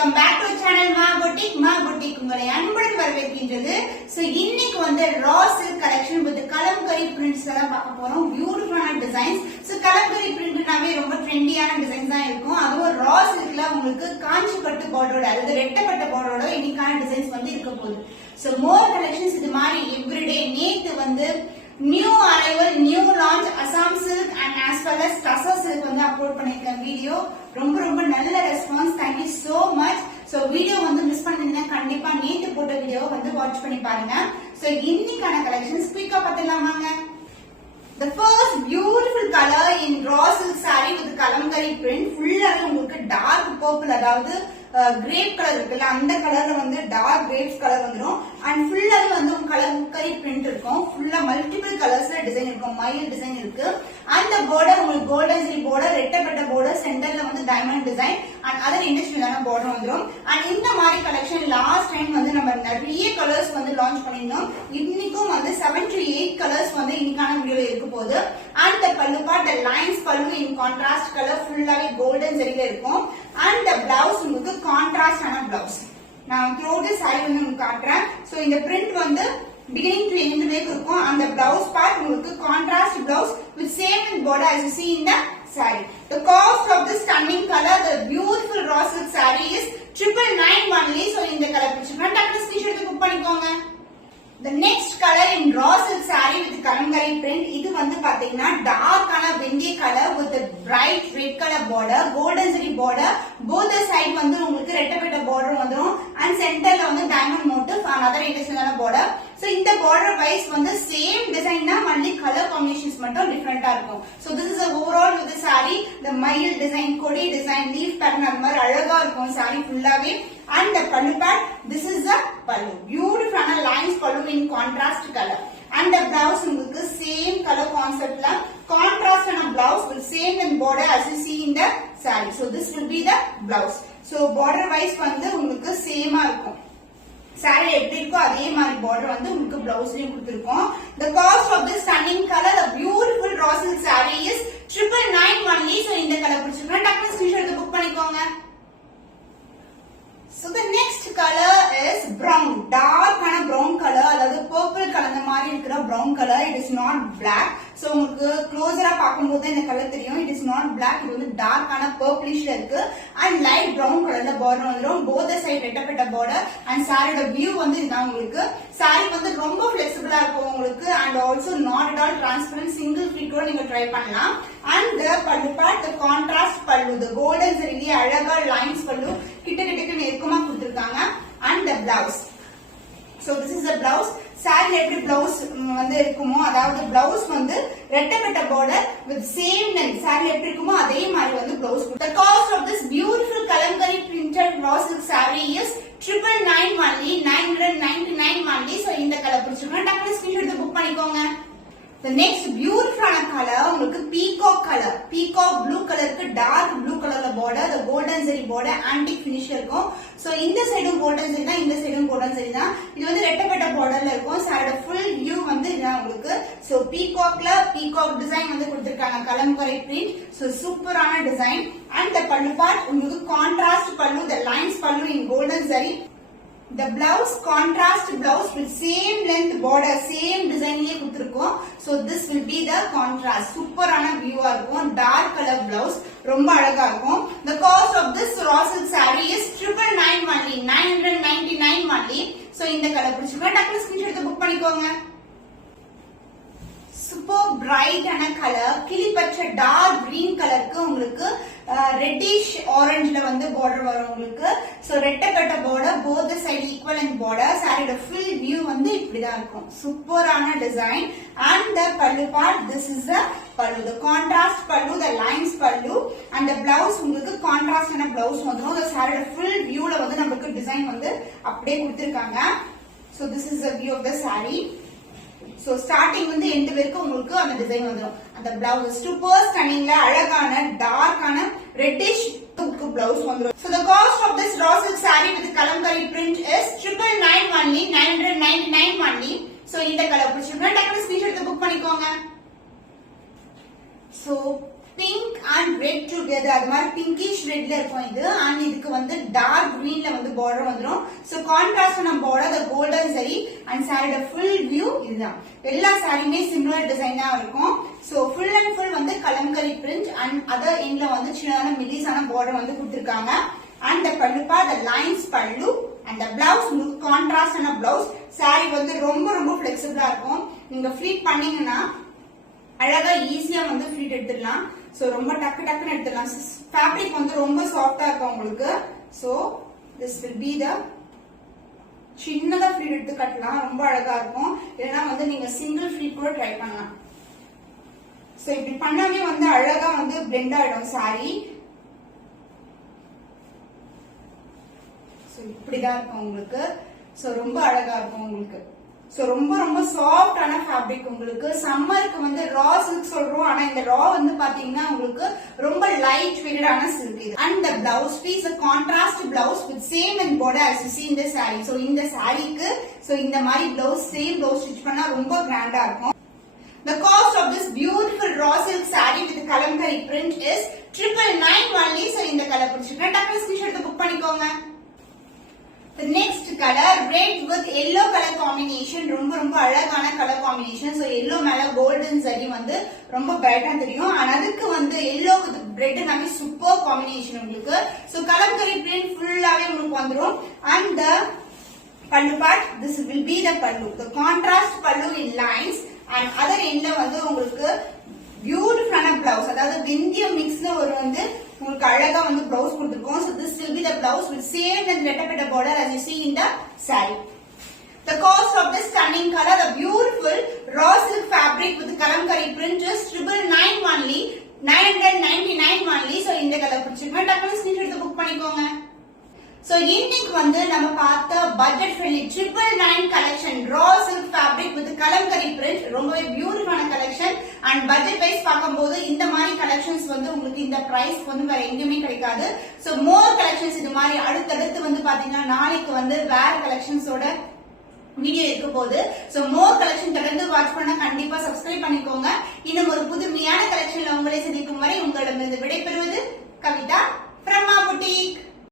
Welcome back to channel Maa boutique உங்களை அன்புடன் வரவேற்கின்றது. சோ இன்னைக்கு வந்து raw silk collection with Kalamkari prints எல்லாம் பார்க்க போறோம். பியூட்டிஃபுல்லான டிசைன்ஸ். சோ கலம்கரி பிரிண்ட்னாவே ரொம்ப ட்ரெண்டியான டிசைன்ஸ் தான் இருக்கும். அதுவும் ரா சில்க்ல உங்களுக்கு காஞ்சி பட்டு பார்டரோட அதாவது ரெட்டப்பட்ட பார்டரோட இன்னைக்கான டிசைன்ஸ் வந்து இருக்க போகுது. சோ மோர் கலெக்ஷன்ஸ் இது மாதிரி எவ்ரிடே. நேத்து வந்து new arrival new launch Assam silk and as well as tussar silk வந்து அப்லோட் பண்ணிருக்கேன் வீடியோ. ரொம்ப நல்ல response. Thank you so much. So video வந்து மிஸ் பண்ணிருந்தீங்கன்னா கண்டிப்பா நேத்து போட்ட வீடியோ வந்து வாட்ச் பண்ணி பாருங்க. சோ இன்னைக்கான கலெக்ஷன்ஸ் குயிக்கா பார்த்துலாம் வாங்க. The first beautiful color in raw silk saree with kalamkari print. ஃபுல்லாவே உங்களுக்கு டார்க் பர்பிள் அதாவது கிரேப் கலர் இருக்குல்ல அந்த கலர்ல வந்து டார்க் கிரேப்ஸ் கலர் வந்துரும். அண்ட் ஃபுல்லாவே வந்து கலம்கரி பிரிண்ட் இருக்கும். ஃபுல்லா மல்டிபிள் கலர்ஸ்ல டிசைன் இருக்கும். மயில் டிசைன் இருக்கு. அந்த பார்டர் உங்களுக்கு கோல்டன் ஜரி பார்டர், ரெட்டப்பட்ட பார்டர், சென்டர்ல வந்து டைமண்ட் டிசைன் அண்ட் அதர் இண்டஸ்ட்ரியலான பார்டர் வந்துரும். அண்ட் இந்த மாதிரி கலெக்ஷன் லாஸ்ட் டைம் வந்து நம்ம நிறைய கலர்ஸ் வந்து லான்ச் பண்ணிருந்தோம். இன்னைக்கும் வந்து 7 to 8 கலர்ஸ் வந்து இன்னைக்கான வீடியோல இருக்கு போகுது. அண்ட் பல்லு பார்ட் லைன்ஸ் பல்லு இன் கான்ட்ராஸ்ட் கலர் ஃபுல்லாவே கோல்டன் ஜரியில இருக்கும். அண்ட் பிளவுஸ் உங்களுக்கு கான்ட்ராஸ்ட் ஆன பிளவுஸ். நான் த்ரோட் சாரி வந்து உங்களுக்கு காட்டுறேன். சோ இந்த பிரிண்ட் வந்து beginning to end வரைக்கும் இருக்கும். அந்த blouse part உங்களுக்கு contrast blouse with same in border as you see in the saree. The cost of this stunning color, the beautiful raw silk saree is 999 only. So இந்த colour பிடிச்சிருக்கா டக்குனு screenshot book பண்ணிக்கோங்க. The next color in raw silk saree with kalamkari print. இது வந்து பாத்தீங்கன்னா dark ஆன வெந்தய colour with a bright red color border, golden zari border. Both the side வந்து உங்களுக்கு ரெட்டப்பட்ட border வந்துரும். And centerல வந்து diamond motif and other additional border. So இந்த border wise வந்து same design தான், only color combinations மட்டும் different-ஆ இருக்கும். So this is a overall with the saree. The mile design, கொடி design, leaf pattern அந்த மாதிரி அழகா இருக்கும் saree ஃபுல்லாவே. And the pallu part, this is the pallu. Beautiful lines pallu in contrast color. And the blouse உங்களுக்கு same color concept la contrast and blouse will same in border as you see in the saree. So this will be the blouse. So border wise வந்து உங்களுக்கு same ஆ இருக்கும். saree எப்படி இருக்கோ அதே மாதிரி border வந்து உங்களுக்கு blouseலயும் கொடுத்திருக்கோம். The cost of this stunning color, a beautiful raw silk saree is 999 only. So இந்த கலர் பிடிச்சிருக்கா டக்குனு ஸ்கிரீன்ஷாட் புக் பண்ணிக்கோங்க. So the next color is brown, dark kind of brown color, அதாவது purple கலந்த மாதிரி இருக்கிற brown color. It is not black. So உங்களுக்கு க்ளோஸரா பாக்கும்போது இந்த கலர் தெரியும். It is not black. இது வந்து dark kind of purplishல இருக்கு. And light brown கலர்ல border வந்துரும். Both the side ரெட்டப்பட்ட border. And saree view வந்து இதுதான் உங்களுக்கு. saree வந்து ரொம்ப flexible ஆ இருக்கும் உங்களுக்கு. And also not at all transparent, single fit கூட நீங்க ட்ரை பண்ணலாம். And the pallu part, the contrast pallu, the golden zari அழகா lines pallu கிட்ட நெருக்கமா கொடுத்திருக்காங்க. And the blouse. So this is the blouse. saree எப்படி blouse வந்து இருக்குமோ அதாவது blouse வந்து ரெட்டப்பட்ட border with same length. saree எப்படி இருக்குமோ அதே மாதிரி வந்து blouse. The cost of this beautiful kalamkari printed raw silk saree is 999 only, 999 only. So இந்த கலர் பிடிச்சிருக்கா டக்குனு ஸ்கிரீன்ஷாட் புக் பண்ணிக்கோங்க. The next beautiful color உங்களுக்கு peacock color. peacock blue கலருக்கு டார்க் ப்ளூ கலர்ல border, the golden zari border, antique finish இருக்கும். So இந்த சைடும் golden zari தான், இந்த சைடும் golden zari தான். இது வந்து ரெட்டப்பட்ட borderல இருக்கும். சாரோட full view வந்து இதுதான் உங்களுக்கு. So peacockல peacock design வந்து கொடுத்திருக்காங்க kalamkari print. So சூப்பரான design. And the pallu part உங்களுக்கு contrast pallu, the lines pallu in golden zari. The blouse contrast blouse with same length border, same design லே கொடுத்திருக்கோம். So this will be the contrast. சூப்பரான வியூவா இருக்கும். dark color blouse ரொம்ப அழகா இருக்கும். The cost of this raw silk saree is 999 only, 999 only. So இந்த colour பிடிச்சிருக்கா டக்குனு screenshot book பண்ணிக்கோங்க. சூப்பர் பிரைட் ஆன கலர் கிளிப்பச்சை டார்க் கிரீன் கலருக்கு உங்களுக்கு ரெட்டிஷ் ஆரஞ்சுல வந்து border வரும் உங்களுக்கு. சோ ரெட்டப்பட்ட border, both the side equal in border. சாரியோட full view வந்து இப்படிதான் இருக்கும். சூப்பரான design. And the pallu part, this is the pallu, the contrast pallu, the lines pallu. And the blouse உங்களுக்கு contrast ஆன blouse வந்துரும். the சாரியோட full viewல வந்து நமக்கு டிசைன் வந்து அப்படியே கொடுத்திருக்காங்க. So this is the view of the saree. So starting வந்து end வரைக்கும் உங்களுக்கு அந்த டிசைன் வந்துரும். அந்த blouse super stunningல அழகான டார்க் ஆன ரெட்டிஷ் blouse வந்துரும். So the cost of this raw silk saree with kalamkari print is 999 only, 999 only. So இந்த கலர் பிடிச்சிருக்கா டக்குனு ஸ்கிரீன்ஷாட் புக் பண்ணிக்கோங்க. So pink and red together அது மாதிரி பிங்கிஷ் ரெட்ல இருக்கும் இது. அண்ட் இதுக்கு வந்து டார்க் கிரீன்ல வந்து பார்டர் வந்துடும். சோ கான்ட்ராஸ்டான பார்டர் the கோல்டன் சரி அண்ட் சாரியோட ஃபுல் வியூ இதுதான். எல்லா சாரியுமே சிமிலர் டிசைனா இருக்கும். சோ ஃபுல் அண்ட் ஃபுல் வந்து கலம்கரி பிரிண்ட் அண்ட் அதர் எண்ட்ல வந்து சின்னதான மிடிஸான பார்டர் வந்து கொடுத்திருக்காங்க. And the pallu part the lines pallu and the blouse contrast ஆன blouse. சாரி வந்து ரொம்ப ரொம்ப flexible இருக்கும். நீங்க ஃப்ளீட் பண்ணீங்கன்னா அழகா ஈஸியா வந்து ஃப்ளீட் எடுத்துடலாம். சோ ரொம்ப டக்கு டக்குன்னு எடுத்துடலாம். ஃபேப்ரிக் வந்து ரொம்ப சாஃப்டா இருக்கும் உங்களுக்கு. So this will be the சின்னதா ஃப்ளீட் எடுத்து கட்டலாம். ரொம்ப அழகா இருக்கும். இல்லைன்னா வந்து நீங்க சிங்கிள் ஃப்ளீட் கூட ட்ரை பண்ணலாம். சோ இப்படி பண்ணாமே வந்து அழகா வந்து பிளெண்ட் ஆயிடும் சாரி. இப்படிதான் இருக்கும் உங்களுக்கு. சோ ரொம்ப அழகா இருக்கும் உங்களுக்கு. சோ ரொம்ப ரொம்ப சாஃப்டான ஃபேப்ரிக் உங்களுக்கு. சம்மருக்கு வந்து ரா சில்க் சொல்றோம். ஆனா இந்த ரா வந்து பாத்தீங்கன்னா உங்களுக்கு ரொம்ப லைட் வெயிட்டான சில்க் இது. And the blouse piece a contrast blouse with same and border as you see in the saree. So இந்த சாரிக்கு சோ இந்த மாதிரி blouse same blouse ஸ்டிட்ச் பண்ணா ரொம்ப கிராண்டா இருக்கும். The cost of this beautiful raw silk saree with kalamkari print is 999 only. So இந்த colour பிடிச்சிருக்கேன் டக்குனு ஸ்கிரீன்ஷாட் எடுத்து புக் பண்ணிக்கோங்க. The next color red with yellow color combination. ரொம்ப ரொம்ப அழகான கலர் காம்பினேஷன். சோ yellow மேல கோல்டன் சரி வந்து ரொம்ப பிரைட்டா தெரியும். ஆனா அதுக்கு வந்து yellow with red நாமே சூப்பர் காம்பினேஷன் உங்களுக்கு. சோ கலம்கரி பிரிண்ட் ஃபுல்லாவே உங்களுக்கு வந்துரும். And the pallu part this will be the pallu. The contrast pallu in lines and other endல வந்து உங்களுக்கு பியூட்டிஃபுல்லான பிளவுஸ் அதாவது விந்திய மிக்ஸ்ல ஒரு வந்து உங்களுக்கு அழகா வந்து பிளவுஸ் கொடுத்திருக்கோம். So this will be the blouse with same and letter border as you see in the saree. The cost of this stunning color, the beautiful raw silk fabric with kalamkari print is 999 only, 999 only. So இந்த colour பிடிச்சிருக்கேன் டக்குனு screenshot எடுத்து book பண்ணிக்கோங்க. So இன்னைக்கு வந்து நம்ம பார்த்த budget friendly 999 collection raw silk fabric with Kalamkari print ரொம்பவே பியூட்டிஃபுல்லான கலெக்ஷன். அண்ட் பட்ஜெட் வைஸ் பார்க்கும்போது இந்த மாதிரி கலெக்ஷன்ஸ் வந்து உங்களுக்கு இந்த பிரைஸ் வந்து வேற எங்கேயுமே கிடைக்காது. சோ மோர் கலெக்ஷன்ஸ் இது மாதிரி அடுத்தடுத்து வந்து பாத்தீங்கன்னா நாளைக்கு வந்து வேற கலெக்ஷன்ஸோட வீடியோ இருக்க போகுது. சோ மோர் கலெக்ஷன் தொடர்ந்து வாட்ச் பண்ண கண்டிப்பா சப்ஸ்கிரைப் பண்ணிக்கோங்க. இன்னும் ஒரு புதுமையான கலெக்ஷன்ல உங்களை சந்திக்கும் வரை உங்களிடமிருந்து விடைபெறுவது கவிதா.